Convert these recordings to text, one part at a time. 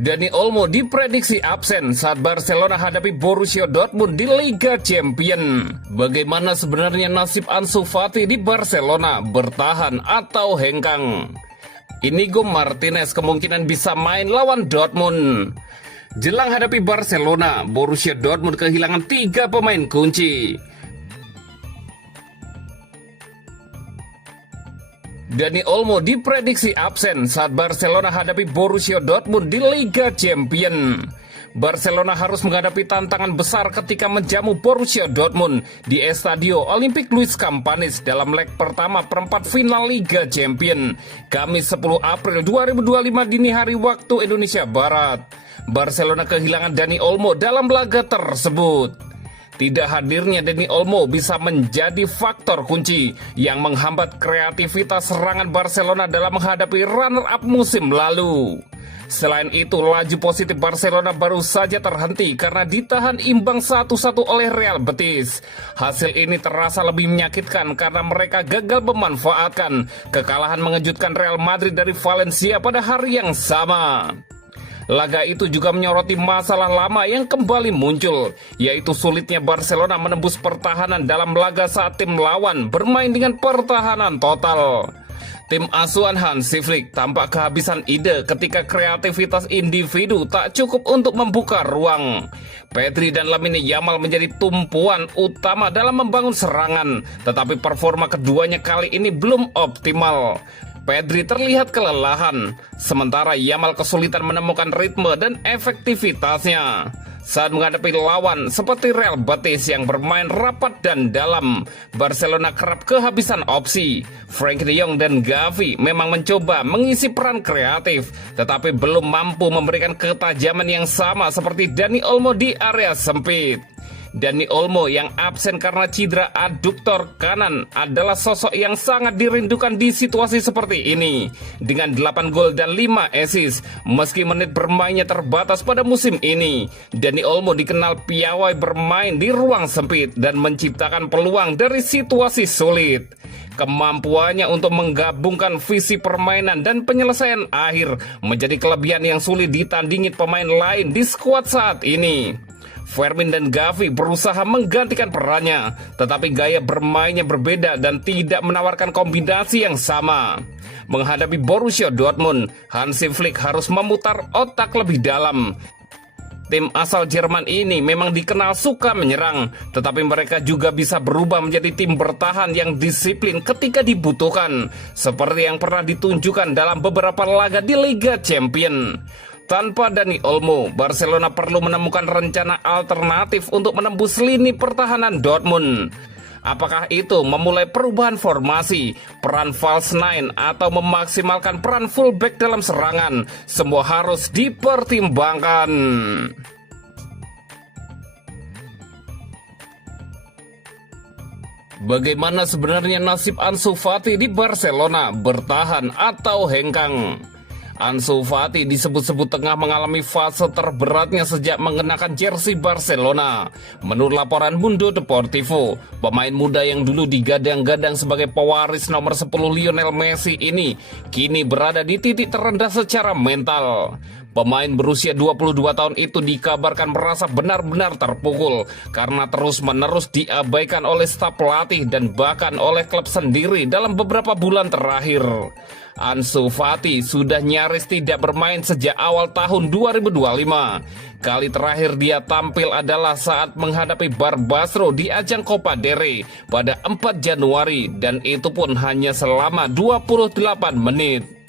Dani Olmo diprediksi absen saat Barcelona hadapi Borussia Dortmund di Liga Champions. Bagaimana sebenarnya nasib Ansu Fati di Barcelona, bertahan atau hengkang? Inigo Martinez kemungkinan bisa main lawan Dortmund. Jelang hadapi Barcelona, Borussia Dortmund kehilangan 3 pemain kunci. Dani Olmo diprediksi absen saat Barcelona hadapi Borussia Dortmund di Liga Champions. Barcelona harus menghadapi tantangan besar ketika menjamu Borussia Dortmund di Estadio Olympique Luis Campanis dalam leg pertama perempat final Liga Champions, Kamis 10 April 2025 dini hari waktu Indonesia Barat. Barcelona kehilangan Dani Olmo dalam laga tersebut. Tidak hadirnya Dani Olmo bisa menjadi faktor kunci yang menghambat kreativitas serangan Barcelona dalam menghadapi runner-up musim lalu. Selain itu, laju positif Barcelona baru saja terhenti karena ditahan imbang 1-1 oleh Real Betis. Hasil ini terasa lebih menyakitkan karena mereka gagal memanfaatkan kekalahan mengejutkan Real Madrid dari Valencia pada hari yang sama. Laga itu juga menyoroti masalah lama yang kembali muncul, yaitu sulitnya Barcelona menembus pertahanan dalam laga saat tim lawan bermain dengan pertahanan total. Tim asuhan Hansi Flick tampak kehabisan ide ketika kreativitas individu tak cukup untuk membuka ruang. Pedri dan Lamine Yamal menjadi tumpuan utama dalam membangun serangan, tetapi performa keduanya kali ini belum optimal. Pedri terlihat kelelahan, sementara Yamal kesulitan menemukan ritme dan efektivitasnya. Saat menghadapi lawan seperti Real Betis yang bermain rapat dan dalam, Barcelona kerap kehabisan opsi. Frenkie de Jong dan Gavi memang mencoba mengisi peran kreatif, tetapi belum mampu memberikan ketajaman yang sama seperti Dani Olmo di area sempit. Dani Olmo yang absen karena cedera aduktor kanan adalah sosok yang sangat dirindukan di situasi seperti ini. Dengan 8 gol dan 5 assist, meski menit bermainnya terbatas pada musim ini, Dani Olmo dikenal piawai bermain di ruang sempit dan menciptakan peluang dari situasi sulit. Kemampuannya untuk menggabungkan visi permainan dan penyelesaian akhir menjadi kelebihan yang sulit ditandingi pemain lain di skuad saat ini. Fermin dan Gavi berusaha menggantikan perannya, tetapi gaya bermainnya berbeda dan tidak menawarkan kombinasi yang sama. Menghadapi Borussia Dortmund, Hansi Flick harus memutar otak lebih dalam. Tim asal Jerman ini memang dikenal suka menyerang, tetapi mereka juga bisa berubah menjadi tim bertahan yang disiplin ketika dibutuhkan, seperti yang pernah ditunjukkan dalam beberapa laga di Liga Champions. Tanpa Dani Olmo, Barcelona perlu menemukan rencana alternatif untuk menembus lini pertahanan Dortmund. Apakah itu memulai perubahan formasi, peran false nine, atau memaksimalkan peran fullback dalam serangan? Semua harus dipertimbangkan. Bagaimana sebenarnya nasib Ansu Fati di Barcelona, bertahan atau hengkang? Ansu Fati disebut-sebut tengah mengalami fase terberatnya sejak mengenakan jersey Barcelona. Menurut laporan Mundo Deportivo, pemain muda yang dulu digadang-gadang sebagai pewaris nomor 10 Lionel Messi ini kini berada di titik terendah secara mental. Pemain berusia 22 tahun itu dikabarkan merasa benar-benar terpukul karena terus-menerus diabaikan oleh staf pelatih dan bahkan oleh klub sendiri dalam beberapa bulan terakhir. Ansu Fati sudah nyaris tidak bermain sejak awal tahun 2025. Kali terakhir dia tampil adalah saat menghadapi Barbastro di ajang Copa del Rey pada 4 Januari dan itu pun hanya selama 28 menit.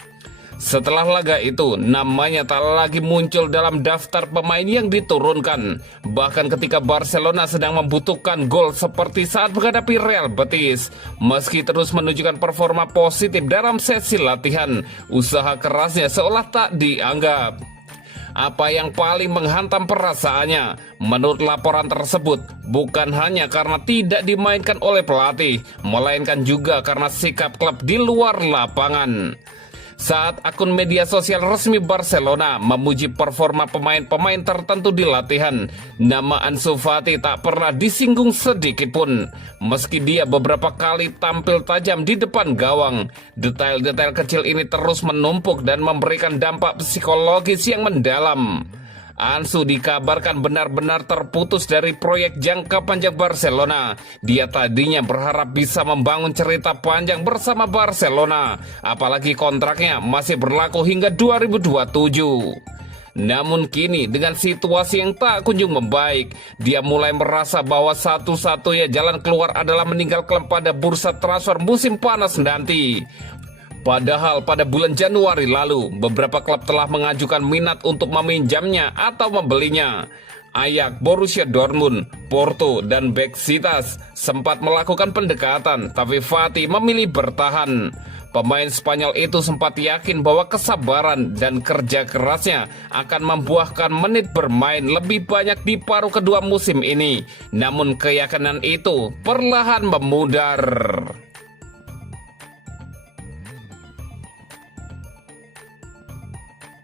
Setelah laga itu, namanya tak lagi muncul dalam daftar pemain yang diturunkan. Bahkan ketika Barcelona sedang membutuhkan gol seperti saat menghadapi Real Betis. Meski terus menunjukkan performa positif dalam sesi latihan, usaha kerasnya seolah tak dianggap. Apa yang paling menghantam perasaannya? Menurut laporan tersebut, bukan hanya karena tidak dimainkan oleh pelatih, melainkan juga karena sikap klub di luar lapangan. saat akun media sosial resmi Barcelona memuji performa pemain-pemain tertentu di latihan. Nama Ansu Fati tak pernah disinggung sedikit pun, meski dia beberapa kali tampil tajam di depan gawang. Detail-detail kecil ini terus menumpuk dan memberikan dampak psikologis yang mendalam. Ansu dikabarkan benar-benar terputus dari proyek jangka panjang Barcelona. Dia tadinya berharap bisa membangun cerita panjang bersama Barcelona, apalagi kontraknya masih berlaku hingga 2027. Namun kini dengan situasi yang tak kunjung membaik, dia mulai merasa bahwa satu-satunya jalan keluar adalah meninggal klub pada bursa transfer musim panas nanti. Padahal pada bulan Januari lalu, beberapa klub telah mengajukan minat untuk meminjamnya atau membelinya. Ajax, Borussia Dortmund, Porto, dan Besiktas sempat melakukan pendekatan, tapi Fati memilih bertahan. Pemain Spanyol itu sempat yakin bahwa kesabaran dan kerja kerasnya akan membuahkan menit bermain lebih banyak di paruh kedua musim ini. Namun keyakinan itu perlahan memudar.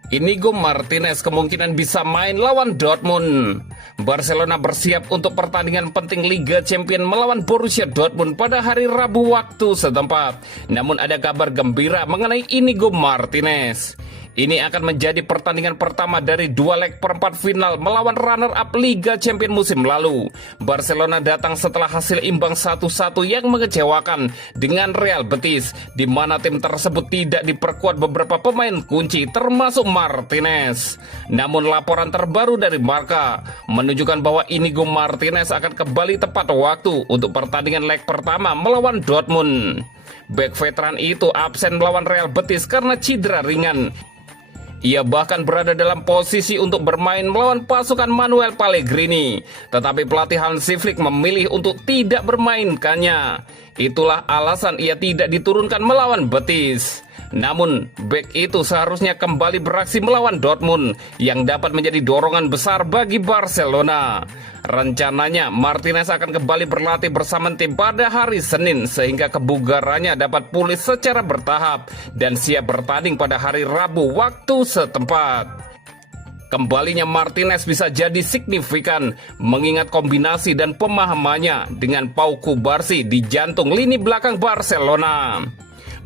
Inigo Martinez kemungkinan bisa main lawan Dortmund. Barcelona bersiap untuk pertandingan penting Liga Champions melawan Borussia Dortmund pada hari Rabu waktu setempat. Namun ada kabar gembira mengenai Inigo Martinez. Ini akan menjadi pertandingan pertama dari dua leg perempat final melawan runner-up Liga Champions musim lalu. Barcelona datang setelah hasil imbang 1-1 yang mengecewakan dengan Real Betis, di mana tim tersebut tidak diperkuat beberapa pemain kunci termasuk Martinez. Namun laporan terbaru dari Marca menunjukkan bahwa Inigo Martinez akan kembali tepat waktu untuk pertandingan leg pertama melawan Dortmund. Bek veteran itu absen melawan Real Betis karena cedera ringan. Ia bahkan berada dalam posisi untuk bermain melawan pasukan Manuel Pellegrini, tetapi pelatih Hansi Flick memilih untuk tidak bermainkannya. Itulah alasan ia tidak diturunkan melawan Betis. Namun, bek itu seharusnya kembali beraksi melawan Dortmund yang dapat menjadi dorongan besar bagi Barcelona. Rencananya, Martinez akan kembali berlatih bersama tim pada hari Senin sehingga kebugarannya dapat pulih secara bertahap dan siap bertanding pada hari Rabu waktu setempat. Kembalinya Martinez bisa jadi signifikan mengingat kombinasi dan pemahamannya dengan Pau Cubarsí di jantung lini belakang Barcelona.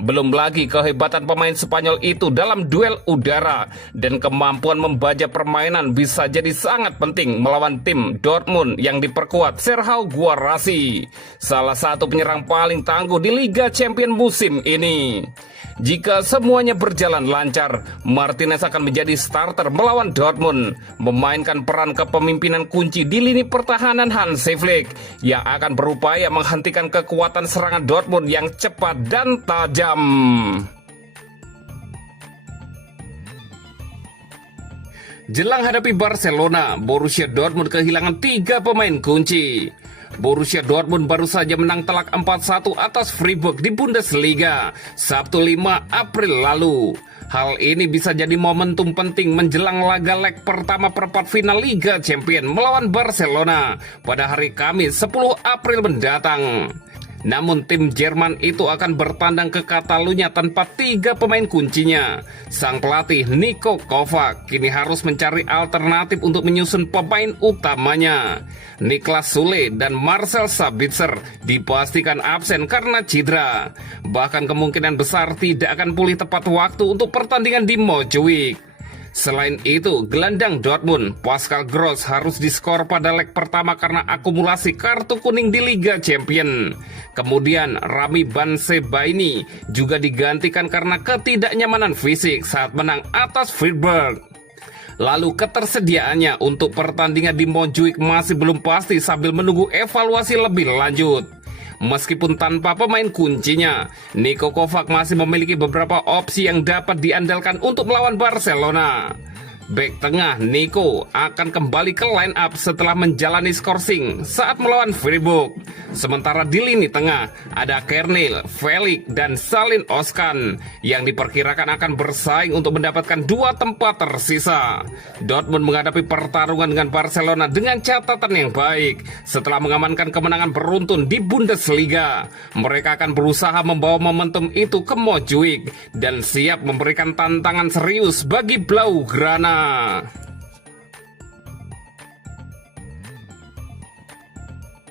Belum lagi kehebatan pemain Spanyol itu dalam duel udara dan kemampuan membaca permainan bisa jadi sangat penting melawan tim Dortmund yang diperkuat Sergio Guarassi, salah satu penyerang paling tangguh di Liga Champions musim ini. Jika semuanya berjalan lancar, Martinez akan menjadi starter melawan Dortmund, memainkan peran kepemimpinan kunci di lini pertahanan Hansi Flick yang akan berupaya menghentikan kekuatan serangan Dortmund yang cepat dan tajam. Jelang hadapi Barcelona, Borussia Dortmund kehilangan 3 pemain kunci. Borussia Dortmund baru saja menang telak 4-1 atas Freiburg di Bundesliga Sabtu 5 April lalu. Hal ini bisa jadi momentum penting menjelang laga leg pertama perempat final Liga Champions melawan Barcelona pada hari Kamis 10 April mendatang. Namun tim Jerman itu akan bertandang ke Catalunya tanpa 3 pemain kuncinya. Sang pelatih Niko Kovac kini harus mencari alternatif untuk menyusun pemain utamanya. Niklas Sule dan Marcel Sabitzer dipastikan absen karena cedera. Bahkan kemungkinan besar tidak akan pulih tepat waktu untuk pertandingan di Montjuic. Selain itu, gelandang Dortmund, Pascal Gross harus diskor pada leg pertama karena akumulasi kartu kuning di Liga Champions. Kemudian, Rami Bensebaini juga digantikan karena ketidaknyamanan fisik saat menang atas Freiburg. Lalu ketersediaannya untuk pertandingan di Montjuic masih belum pasti sambil menunggu evaluasi lebih lanjut. Meskipun tanpa pemain kuncinya, Niko Kovac masih memiliki beberapa opsi yang dapat diandalkan untuk melawan Barcelona. Bek tengah Nico akan kembali ke line up setelah menjalani skorsing saat melawan Freiburg. Sementara di lini tengah ada Kernil, Felix, dan Salin Oskan yang diperkirakan akan bersaing untuk mendapatkan 2 tempat tersisa. Dortmund menghadapi pertarungan dengan Barcelona dengan catatan yang baik. Setelah mengamankan kemenangan beruntun di Bundesliga, mereka akan berusaha membawa momentum itu ke Montjuic dan siap memberikan tantangan serius bagi Blaugrana.